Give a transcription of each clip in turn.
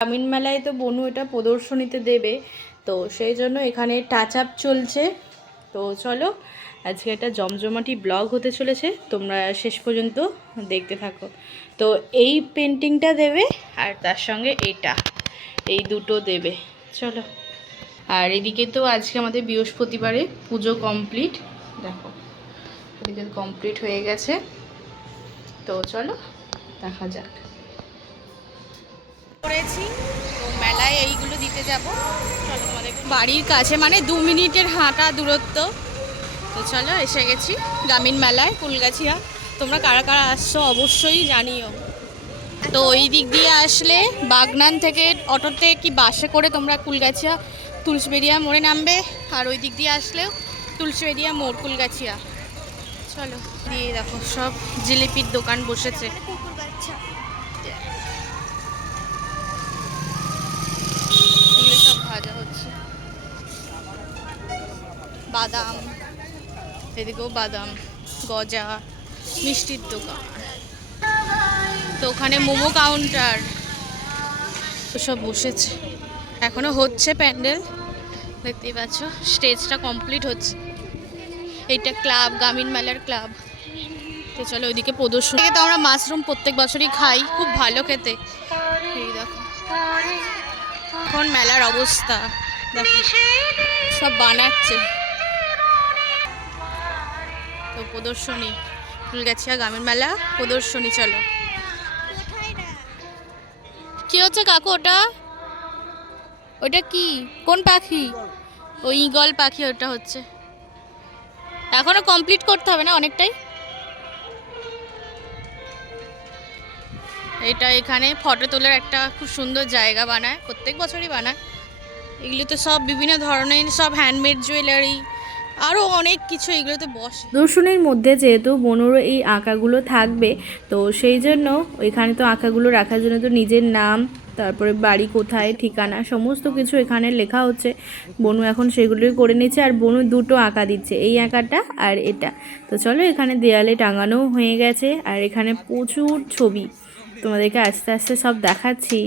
গ্রামীণ মেলায় তো বনু এটা প্রদর্শনীতে দেবে, তো সেই জন্য এখানে টাচ আপ চলছে। তো চলো, আজকে একটা জমজমাটি ব্লগ হতে চলেছে, তোমরা শেষ পর্যন্ত দেখতে থাকো। তো এই পেন্টিংটা দেবে আর তার সঙ্গে এই দুটো দেবে। চলো। আর এদিকে তো আজকে আমাদের বৃহস্পতিবারে পুজো কমপ্লিট, দেখো এদিকে কমপ্লিট হয়ে গেছে। তো চলো দেখা যাক। করেছি তো মেলায় এইগুলো দিতে যাব। চলো তোমাদের বাড়ির কাছে, মানে 2 মিনিটের হাঁটা দূরত্ব। তো চলো এসে গেছি গ্রামীণ মেলায় কুলগাছিয়া। তোমরা কারা কারা আসছো অবশ্যই জানিও। তো ওই দিক দিয়ে আসলে বাগনান থেকে অটোতে কি বাসে করে তোমরা কুলগাছিয়া তুলসীবেড়িয়া মোড়ে নামবে, আর ওই দিক দিয়ে আসলেও তুলসীবেড়িয়া মোড় কুলগাছিয়া। চলো দিয়ে দেখো সব জিলিপির দোকান বসেছে। সব ভাজা হচ্ছে, বাদাম, এদিকেও বাদাম, গজা, মিষ্টির দোকান। তো ওখানে মোমো কাউন্টার সব বসেছে, এখনো হচ্ছে প্যান্ডেল, দেখতেই পাচ্ছ স্টেজটা কমপ্লিট হচ্ছে। এইটা ক্লাব, গ্রামীণ মেলার ক্লাব। তো চলো ওইদিকে প্রদর্শন থেকে তো আমরা মাশরুম প্রত্যেক বছরই খাই, খুব ভালো খেতে। এই দেখো এখন মেলার অবস্থা, দেখো সব বানাচ্ছে। তো প্রদর্শনী ফুলগাছিয়া গ্রামীণ মেলা প্রদর্শনী। চলো কি হচ্ছে কাকু? ওটা কি, কোন পাখি? ওই ঈগল পাখি ওটা হচ্ছে, এখনো কমপ্লিট করতে হবে না অনেকটাই। এটা এখানে ফটো তোলার একটা খুব সুন্দর জায়গা বানায়, প্রত্যেক বছরই বানায়। এগুলো তো সব বিভিন্ন ধরনের সব হ্যান্ডমেড জুয়েলারি, আরও অনেক কিছু এগুলোতে বসে। প্রদর্শনীর মধ্যে যেহেতু বনুর এই আঁকাগুলো থাকবে, তো সেই জন্য এখানে তো আঁকাগুলো রাখার জন্য তো নিজের নাম, তারপরে বাড়ি কোথায়, ঠিকানা, সমস্ত কিছু এখানে লেখা হচ্ছে। বনু এখন সেগুলোই করে নিচ্ছে, আর বনু দুটো আঁকা দিচ্ছে, এই আঁকাটা আর এটা। তো চলো এখানে দেয়ালে টাঙানোও হয়ে গেছে, আর এখানে প্রচুর ছবি তোমাদেরকে আস্তে আস্তে সব দেখাচ্ছি,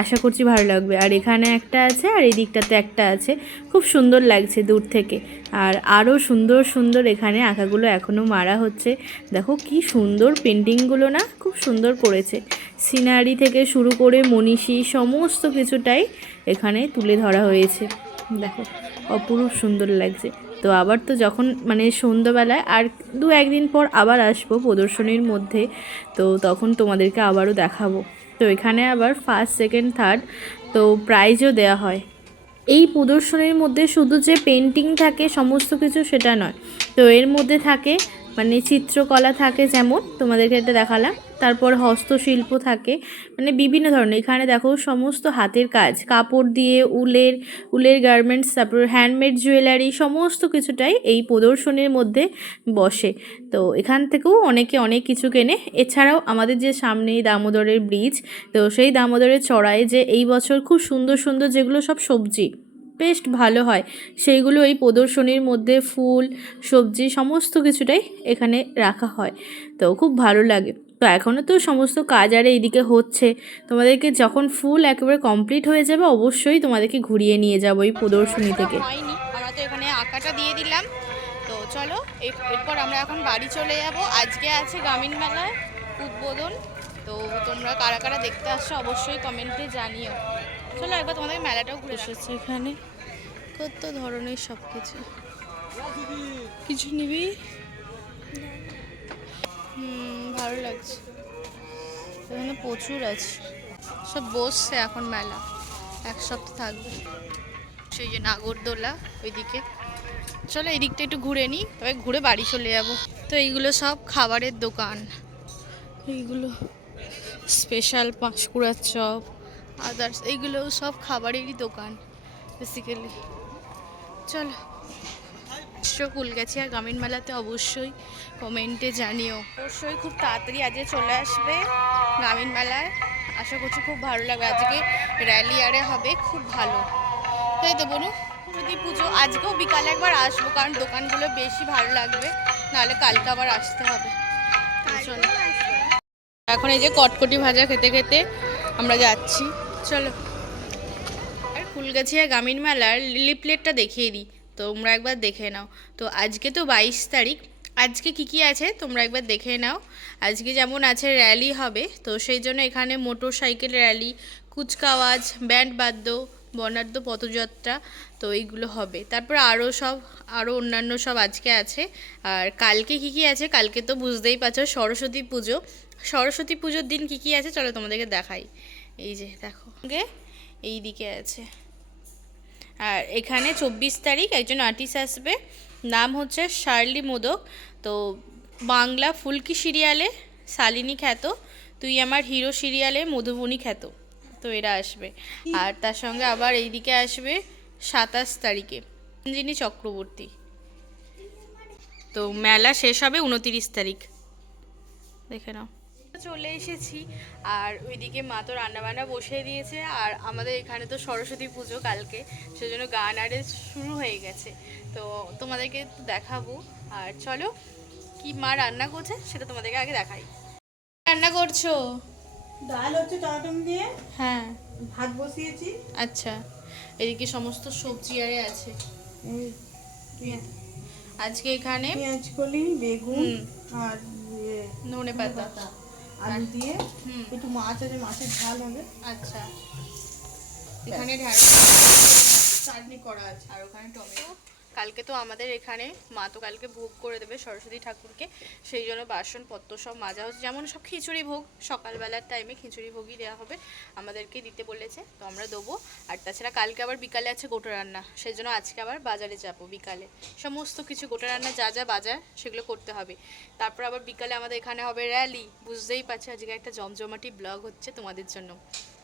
আশা করছি ভালো লাগবে। আর এখানে একটা আছে, আর এই দিকটাতে একটা আছে, খুব সুন্দর লাগছে দূর থেকে। আর আরও সুন্দর সুন্দর এখানে আঁকাগুলো এখনও মারা হচ্ছে। দেখো কি সুন্দর পেন্টিংগুলো না, খুব সুন্দর করেছে। সিনারি থেকে শুরু করে মনীষী সমস্ত কিছুটাই এখানে তুলে ধরা হয়েছে। দেখো অপরূপ সুন্দর লাগছে। তো আবার তো যখন মানে সন্ধ্যাবেলায় আর 2-1 দিন পর আবার আসবো প্রদর্শনীর মধ্যে, তো তখন তোমাদেরকে আবারও দেখাবো। তো এখানে আবার ফার্স্ট, সেকেন্ড, থার্ড তো প্রাইজও দেওয়া হয়। এই প্রদর্শনীর মধ্যে শুধু যে পেন্টিং থাকে সমস্ত কিছু সেটা নয়, তো এর মধ্যে থাকে মানে চিত্রকলা থাকে, যেমন তোমাদেরকে এটা দেখালাম, তারপর হস্তশিল্প থাকে, মানে বিভিন্ন ধরনের। এখানে দেখো সমস্ত হাতের কাজ, কাপড় দিয়ে উলের গার্মেন্টস, তারপর হ্যান্ডমেড জুয়েলারি, সমস্ত কিছুটাই এই প্রদর্শনীর মধ্যে বসে। তো এখান থেকেও অনেকে অনেক কিছু কেনে। এছাড়াও আমাদের যে সামনেই দামোদরের ব্রিজ, তো সেই দামোদরের চড়ায় যে এই বছর খুব সুন্দর সুন্দর যেগুলো সব সবজি বেশ ভালো হয়, সেইগুলো এই প্রদর্শনীর মধ্যে ফুল, সবজি সমস্ত কিছুটাই এখানে রাখা হয়। তো খুব ভালো লাগে। তো এখনও তো সমস্ত কাজ আর এইদিকে হচ্ছে, তোমাদেরকে যখন ফুল একেবারে কমপ্লিট হয়ে যাবে অবশ্যই তোমাদেরকে ঘুরিয়ে নিয়ে যাবো এই প্রদর্শনী থেকে। হয়নি, আমরা তো এখানে আঁকাটা দিয়ে দিলাম। তো চলো এরপর আমরা এখন বাড়ি চলে যাব। আজকে আছে গ্রামীণ মেলায় উদ্বোধন। তো তোমরা কারা কারা দেখতে আসছো অবশ্যই কমেন্টে জানিও। চলো একবার তোমাদের মেলাটাও ঘুরে এসেছে। এখানে কত ধরনের সব কিছু, কিছু নিবি? ভালো লাগছে, এখানে প্রচুর আছে, সব বসছে এখন মেলা, 1 সপ্তাহ থাকবে। সেই যে নাগরদোলা ওইদিকে। চলো এই দিকটা একটু ঘুরে নিই, তবে ঘুরে বাড়ি চলে যাব। তো এইগুলো সব খাবারের দোকান, এইগুলো স্পেশাল পাঁশকুড়ার চপ, আদার্স এইগুলো সব খাবারেরই দোকান বেসিক্যালি। চলো কুলগাছিয়া গ্রামীণ মেলাতে অবশ্যই কমেন্টে জানিও। অবশ্যই খুব তাড়াতাড়ি আজকে চলে আসবে গ্রামীণ মেলায়, আশা করছি খুব ভালো লাগবে। আজকে র্যালি আরে হবে, খুব ভালো। তাই তো বলুন, যদি পুজো আজকেও বিকালে একবার আসবো, কারণ দোকানগুলো বেশি ভালো লাগবে, নাহলে কালকে আবার আসতে হবে। এখন এই যে কটকটি ভাজা খেতে খেতে আমরা যাচ্ছি। চলো। ফুলগাছিয়া গ্রামীণ মেলার লিলি প্লেটটা দেখিয়ে দিই, তোমরা একবার দেখে নাও। তো আজকে তো 22 তারিখ, আজকে কি আছে তোমরা একবার দেখে নাও। আজকে যেমন আছে র্যালি হবে, তো সেই জন্য এখানে মোটর সাইকেল র্যালি, কুচকাওয়াজ, ব্যান্ড বাদ্য, বর্ণাঢ্য পথযাত্রা, তো এইগুলো হবে। তারপর আরও অন্যান্য সব আজকে আছে। আর কালকে কি আছে, কালকে তো বুঝতেই পারছো সরস্বতী পুজো। সরস্বতী পুজোর দিন কি আছে চলো তোমাদেরকে দেখাই। এই যে দেখো এই দিকে আছে। আর এখানে 24 তারিখ একজন আর্টিস্ট আসবে, নাম হচ্ছে শার্লি মোদক। তো বাংলা ফুলকি সিরিয়ালে শালিনী খ্যাত, তুই আমার হিরো সিরিয়ালে মধুবনী খ্যাত, তো এরা আসবে। আর তার সঙ্গে আবার এইদিকে আসবে 27 তারিখে যিনি চক্রবর্তী। তো মেলা শেষ হবে 29 তারিখ, দেখে নাও। চলে এসেছি, আর ওইদিকে মা তো রান্নাবান্না বসিয়ে দিয়েছে। আর আমাদের এখানে তো সরস্বতী পুজো কালকে, সেজন্য গান আরে শুরু হয়ে গেছে, তো তোমাদেরকে একটু দেখাবো। আর চলো কি মা রান্না করছে সেটা তোমাদেরকে আগে দেখাই। রান্না করছো? ডাল হচ্ছে টমেটো দিয়ে, হ্যাঁ ভাত বসিয়েছি। আচ্ছা, এদিকে সমস্ত সবজি আরে আছে। আজকে এখানে পেঁয়াজ কলি, বেগুন আর ধনে পাতা, আলু দিয়ে একটু মাছ আছে, মাছের ঝাল হবে। আচ্ছা, এখানে ঢ্যাঁড়স চাটনি করা আছে, আর ওখানে টমেটো। কালকে তো আমাদের এখানে মা তো কালকে ভোগ করে দেবে সরস্বতী ঠাকুরকে, সেই জন্য বাসনপত্র সব মাজা হচ্ছে। যেমন সব খিচুড়ি ভোগ, সকালবেলার টাইমে খিচুড়ি ভোগই দেওয়া হবে, আমাদেরকে দিতে বলেছে, তো আমরা দেবো। আর তাছাড়া কালকে আবার বিকালে আছে গোটা রান্না, সেই জন্য আজকে আবার বাজারে যাব বিকালে, সমস্ত কিছু গোটা রান্না যা বাজার সেগুলো করতে হবে। তারপর আবার বিকালে আমাদের এখানে হবে র্যালি, বুঝতেই পারছো আজকে একটা জমজমাটি ব্লগ হচ্ছে তোমাদের জন্য।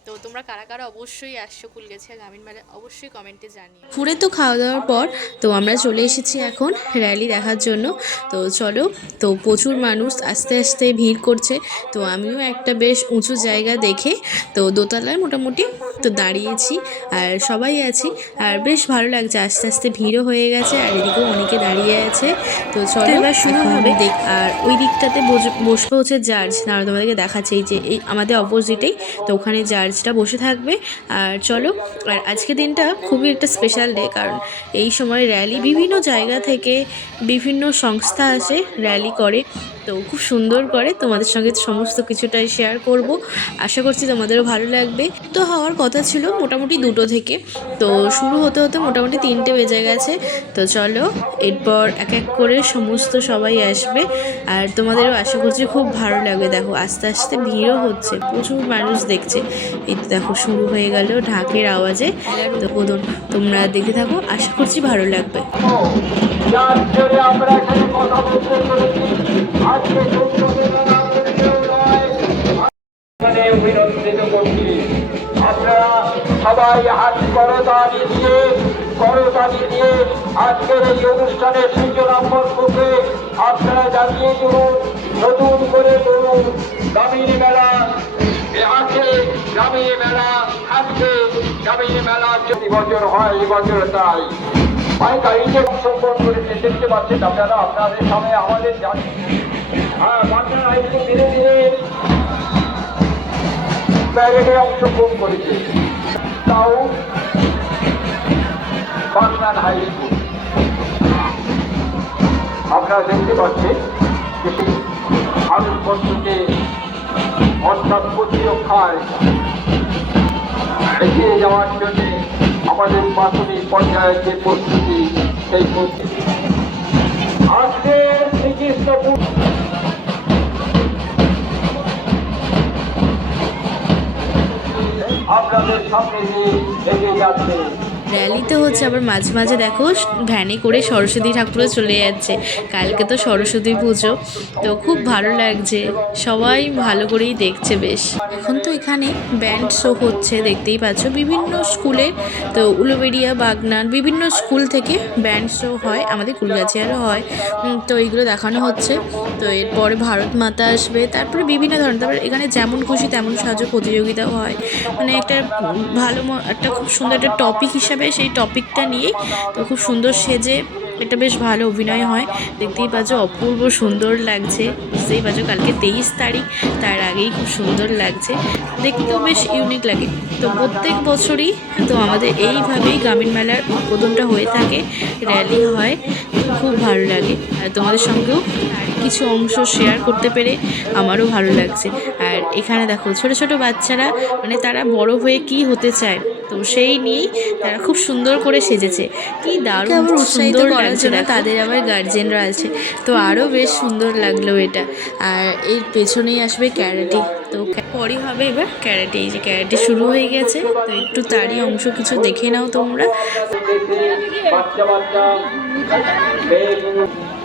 তো তোমরা কারা কারা অবশ্যই আসছো ফুলগাছিয়া গ্রামীণ মেলায়, অবশ্যই কমেন্টে জানিও। ঘুরে তো খাওয়া দাওয়ার পর তো আমরা চলে এসেছি এখন র্যালি দেখার জন্য। তো চলো, তো প্রচুর মানুষ আস্তে আস্তে ভিড় করছে। তো আমিও একটা বেশ উঁচু জায়গা দেখে তো দোতলায় মোটামুটি তো দাঁড়িয়েছি, আর সবাই আছি, আর বেশ ভালো লাগছে। আস্তে আস্তে ভিড়ও হয়ে গেছে, আর এদিকেও অনেকে দাঁড়িয়ে আছে। তো চলো এবার শুরু হবে। আর ওই দিকটাতে বসবে হচ্ছে জাজ, না তোমাদেরকে দেখাচ্ছে এই যে এই আমাদের অপোজিটেই, তো ওখানে জাজটা বসে থাকবে। আর চলো, আর আজকে দিনটা খুবই একটা স্পেশাল ডে, কারণ এই সময় র্যালি বিভিন্ন জায়গা থেকে বিভিন্ন সংস্থা আসে, র্যালি করে, তো খুব সুন্দর করে। তোমাদের সঙ্গে সমস্ত কিছুটাই শেয়ার করব, আশা করছি তোমাদেরও ভালো লাগবে। তো হওয়ার কথা ছিল মোটামুটি 2টো থেকে, তো শুরু হতে হতে মোটামুটি 3টে বেজে গেছে। তো চলো এরপর এক এক করে সমস্ত সবাই আসবে, আর তোমাদেরও আশা করছি খুব ভালো লাগবে। দেখো আস্তে আস্তে ভিড়ও হচ্ছে, প্রচুর মানুষ দেখছে। এই তো দেখো শুরু হয়ে গেল ঢাকের আওয়াজে। তো তোমরা দেখে থাকো, আশা করছি ভালো লাগবে। আপনারা সবাই হাত করতালি দিয়ে আজকের এই অনুষ্ঠানের সূচনাম্বর করবে। আপনারা জানিয়ে দেবেন, নতুন করে ধরুন গ্রামীণ মেলা আছে, গ্রামীণ মেলা থাকবে, গ্রামীণ মেলা প্রতি বছর হয়, এবছর তাই পাইকারিতে অংশগ্রহণ করেছে। দেখতে পাচ্ছেন আপনারা, আপনাদের সামনে আমাদের জানি বাচ্চারা একটু ধীরে ধীরে প্যারেডে অংশগ্রহণ করেছে, তাও বাগনান হাই স্কুল। আপনারা দেখতে পাচ্ছেন ভারতবর্ষকে অর্থাৎ প্রতিরক্ষায় এগিয়ে যাওয়ার জন্য আমাদের প্রাথমিক পর্যায়ের যে প্রস্তুতি, সেই প্রস্তুতি আজকে শ্রীকৃষ্ণপুর আপনাদের সামনে দিয়ে এগিয়ে যাচ্ছে। র্যালিতে হচ্ছে আবার মাঝে মাঝে দেখো ভ্যানে করে সরস্বতী ঠাকুরও চলে যাচ্ছে। কালকে তো সরস্বতী পুজো, তো খুব ভালো লাগছে, সবাই ভালো করেই দেখছে বেশ। এখন তো এখানে ব্যান্ড শো হচ্ছে, দেখতেই পাচ্ছ বিভিন্ন স্কুলের, তো উলুবেড়িয়া, বাগনান বিভিন্ন স্কুল থেকে ব্যান্ড শো হয়, আমাদের ফুলগাছিয়ারও হয়, তো এইগুলো দেখানো হচ্ছে। তো এরপরে ভারত মাতা আসবে, তারপরে বিভিন্ন ধরনের, তারপরে এখানে যেমন খুশি তেমন সাজো প্রতিযোগিতাও হয়। মানে একটা ভালো একটা খুব সুন্দর একটা টপিক হিসাবে সেই টপিকটা নিয়েই তো খুব সুন্দর সেজে এটা বেশ ভালো অভিনয় হয়, দেখতেই পাচ্ছ অপূর্ব সুন্দর লাগছে। বুঝতেই পারছো কালকে 23 তারিখ, তার আগেই খুব সুন্দর লাগছে, দেখতেও বেশ ইউনিক লাগে। তো প্রত্যেক বছরই তো আমাদের এইভাবেই গ্রামীণ মেলার উদ্বোধনটা হয়ে থাকে, র্যালি হয়, খুব ভালো লাগে। আর তোমাদের সঙ্গেও কিছু অংশ শেয়ার করতে পেরে আমারও ভালো লাগছে। আর এখানে দেখো ছোট ছোট বাচ্চারা, মানে তারা বড় হয়ে কি হতে চায়, তো সেই নিয়েই তারা খুব সুন্দর করে সেজেছে, কি দারুণ আবার উৎসাহিত করার জন্য তাদের আবার গার্জেনরা আছে, তো আরও বেশ সুন্দর লাগলো এটা। আর এর পেছনেই আসবে ক্যারাটে, তো পরই হবে এবার ক্যারাটে। এই যে ক্যারাটে শুরু হয়ে গেছে, তো একটু তারই অংশ কিছু দেখে নাও তোমরা। বাচ্চা বাচ্চা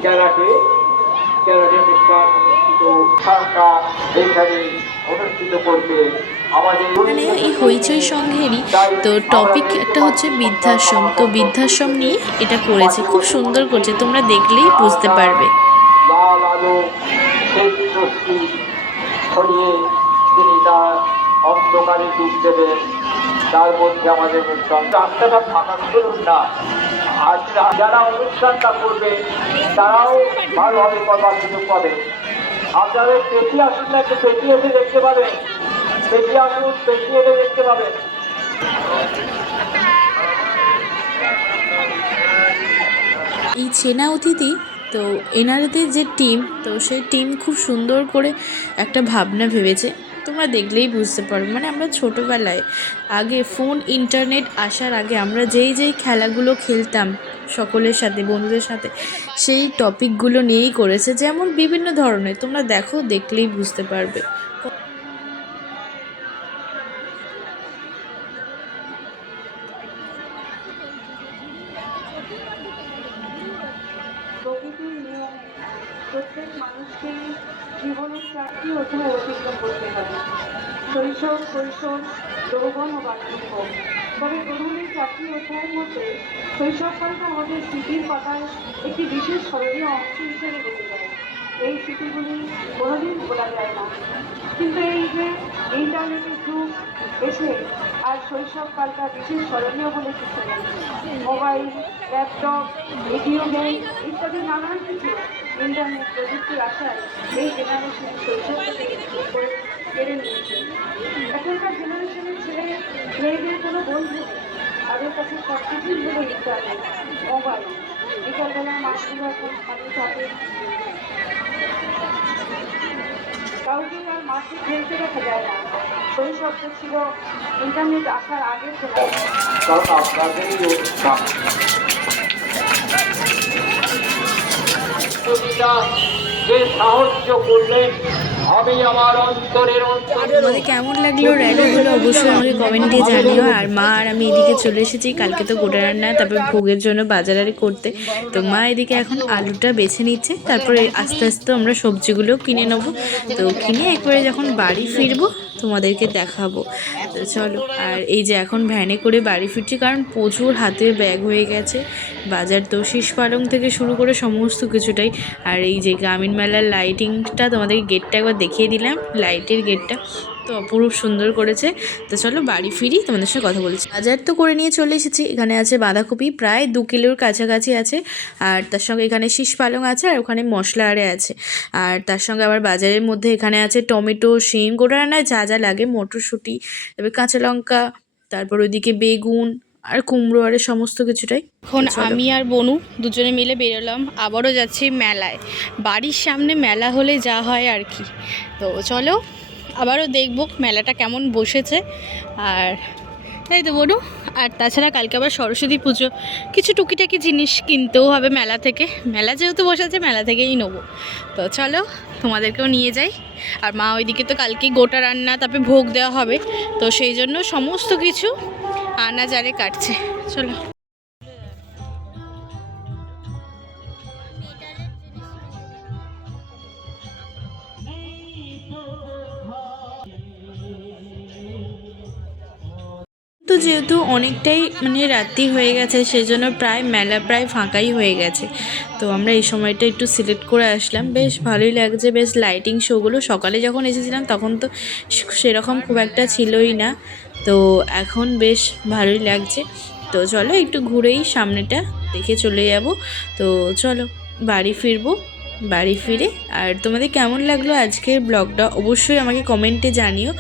ক্যারাটে ক্যারাটে অনুষ্ঠান তো সরকার এখানে অনুষ্ঠিত করবে। মানে এই হইচই সংঘেরই তো টপিক একটা হচ্ছে বৃদ্ধাশ্রম, তো বৃদ্ধাশ্রম নিয়ে এটা করেছে, খুব সুন্দর করছে, তোমরা দেখলেই বুঝতে পারবে। লাল আলো শেষ শক্তি ছড়িয়ে তিনি তার অন্ধকারে ডুব দেবেন, তার মধ্যে আমাদের অনুষ্ঠান রাস্তাটা ফাঁকা করুন না। আর যারা অনুষ্ঠানটা করবে তারাও ভালোভাবে কথা সুযোগ পাবে। আপনাদের পেটি আসুন না, একটু পেটি এসে দেখতে পাবেন, পেটি আসুন, পেটি এসে দেখতে পাবেন। এই চেনা অতিথি, তো এনাদের যে টিম, তো সেই টিম খুব সুন্দর করে একটা ভাবনা ভেবেছে, তোমরা দেখলেই বুঝতে পারবে। মানে আমরা ছোটোবেলায় আগে ফোন ইন্টারনেট আসার আগে আমরা যেই খেলাগুলো খেলতাম সকলের সাথে, বন্ধুদের সাথে, সেই টপিকগুলো নিয়েই করেছে, যেমন বিভিন্ন ধরনের, তোমরা দেখো, দেখলেই বুঝতে পারবে। প্রকৃতির নিয়ম প্রত্যেক মানুষকে জীবনের 4টি অধ্যায় অতিক্রম করতে হবে: শৈশব, কৈশোর, যৌবন ও বার্ধক্য। তবে প্রধান এই 4টি অধ্যায়ের মধ্যে শৈশবকালটা আমাদের স্মৃতির পাতার একটি বিশেষ স্মরণীয় অংশ হিসেবে রয়ে যায়। এই স্মৃতিগুলি কোনোদিন ভোলা যায় না। কিন্তু এই যে ইন্টারনেটের যুগ এসে আর শৈশবকালটা বিশেষ স্মরণীয় বলে কিছু নেই। মোবাইল, ল্যাপটপ, ভিডিও গেম ইত্যাদি নানান কিছু ইন্টারনেট প্রযুক্তির আশায় এই জেনারেশন শৈশবটাকে কেড়ে নিয়েছে। এখনকার জেনারেশনের মেয়েদের কোনো বন্ধু নেই, তাদের কাছে সব কিছুই হলো ইন্টারনেট, মোবাইল। বিকালবেলা মাছগুলো এখন খালি থাকে, কাউকে আর মাঠে খেলতে দেখা যায় না। শৈশবটা ছিল ইন্টারনেট আসার আগের কারণ আপনাদের এই অনুষ্ঠান যে সাহায্য করলেন, আমি আমার অন্তরের তোমাদের কেমন লাগলো র্যালিগুলো অবশ্যই আমাকে কমেন্ট দিয়ে জানিও। আর মা আর আমি এদিকে চলে এসেছি, কালকে তো গোটা রান্না, তারপর ভোগের জন্য বাজারারি করতে। তো মা এদিকে এখন আলুটা বেছে নিচ্ছে, তারপরে আস্তে আস্তে আমরা সবজিগুলো কিনে নেবো। তো কিনে একবারে যখন বাড়ি ফিরবো তোমাদেরকে দেখাবো। তো চলো, আর এই যে এখন ভ্যানে করে বাড়ি ফিরছি, কারণ প্রচুর হাতের ব্যাগ হয়ে গেছে। বাজার তো শীষ পালং থেকে শুরু করে সমস্ত কিছুটাই। আর এই যে গ্রামীণ মেলার লাইটিংটা তোমাদেরকে গেটটা একবার দেখিয়ে দিলাম, লাইটের গেটটা তো অপরূপ সুন্দর করেছে। তো চলো বাড়ি ফিরি, তোমাদের সাথে কথা বলছি। বাজার তো করে নিয়ে চলে এসেছি। এখানে আছে বাঁধাকপি, প্রায় 2 কিলোর কাছাকাছি আছে। আর তার সঙ্গে এখানে শীষ পালং আছে, আর ওখানে মশলা আরে আছে। আর তার সঙ্গে আবার বাজারের মধ্যে এখানে আছে টমেটো, শিম, গোটা রান্নায় যা যা লাগে, মটরশুঁটি, তারপরে কাঁচা লঙ্কা, তারপর ওইদিকে বেগুন আর কুমড়ো, আর সমস্ত কিছুটাই। এখন আমি আর বনু দুজনে মিলে বেরোলাম, আবারও যাচ্ছি মেলায়। বাড়ির সামনে মেলা হলে যা হয় আর কি। তো চলো আবারও দেখবো মেলাটা কেমন বসেছে। আর তাই তো বনু, আর তাছাড়া কালকে আবার সরস্বতী পুজো, কিছু টুকিটাকি জিনিস কিনতেও হবে মেলা থেকে। মেলা যেহেতু বসেছে, মেলা থেকেই নেবো। তো চলো তোমাদেরকেও নিয়ে যাই। আর মা ওইদিকে তো কালকেই গোটা রান্না, তারপরে ভোগ দেওয়া হবে, তো সেই জন্য সমস্ত কিছু আনাজারে কাটছে। চলো। তো যেহেতু অনেকটাই মানে রাত্রি হয়ে গেছে, সেজন্য প্রায় মেলা প্রায় ফাঁকাই হয়ে গেছে। তো আমরা এই সময়টা একটু সিলেক্ট করে আসলাম, বেশ ভালোই লাগছে। বেশ লাইটিং শোগুলো, সকালে যখন এসেছিলাম তখন তো সেরকম খুব একটা ছিলই না, তো এখন বেশ ভালোই লাগছে। তো চলো একটু ঘুরেই সামনেটা দেখে চলে যাব। তো চলো বাড়ি ফিরবো। বাড়ি ফিরে আর তোমাদের কেমন লাগলো আজকের ব্লগটা অবশ্যই আমাকে কমেন্টে জানিও।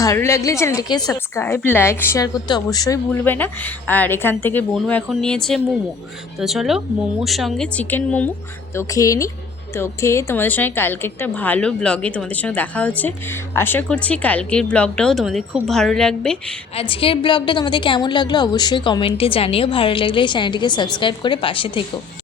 ভালো লাগলে চ্যানেলটিকে সাবস্ক্রাইব, লাইক, শেয়ার করতে অবশ্যই ভুলবে না। আর এখান থেকে বনু এখন নিয়েছে মোমো। তো চলো মোমোর সঙ্গে চিকেন মোমো তো খেয়ে নিই। তো খেয়ে তোমাদের সঙ্গে কালকে একটা ভালো ব্লগে তোমাদের সঙ্গে দেখা হচ্ছে। আশা করছি কালকের ব্লগটাও তোমাদের খুব ভালো লাগবে। আজকের ব্লগটা তোমাদের কেমন লাগলো অবশ্যই কমেন্টে জানিও। ভালো লাগলে চ্যানেলটিকে সাবস্ক্রাইব করে পাশে থেকো।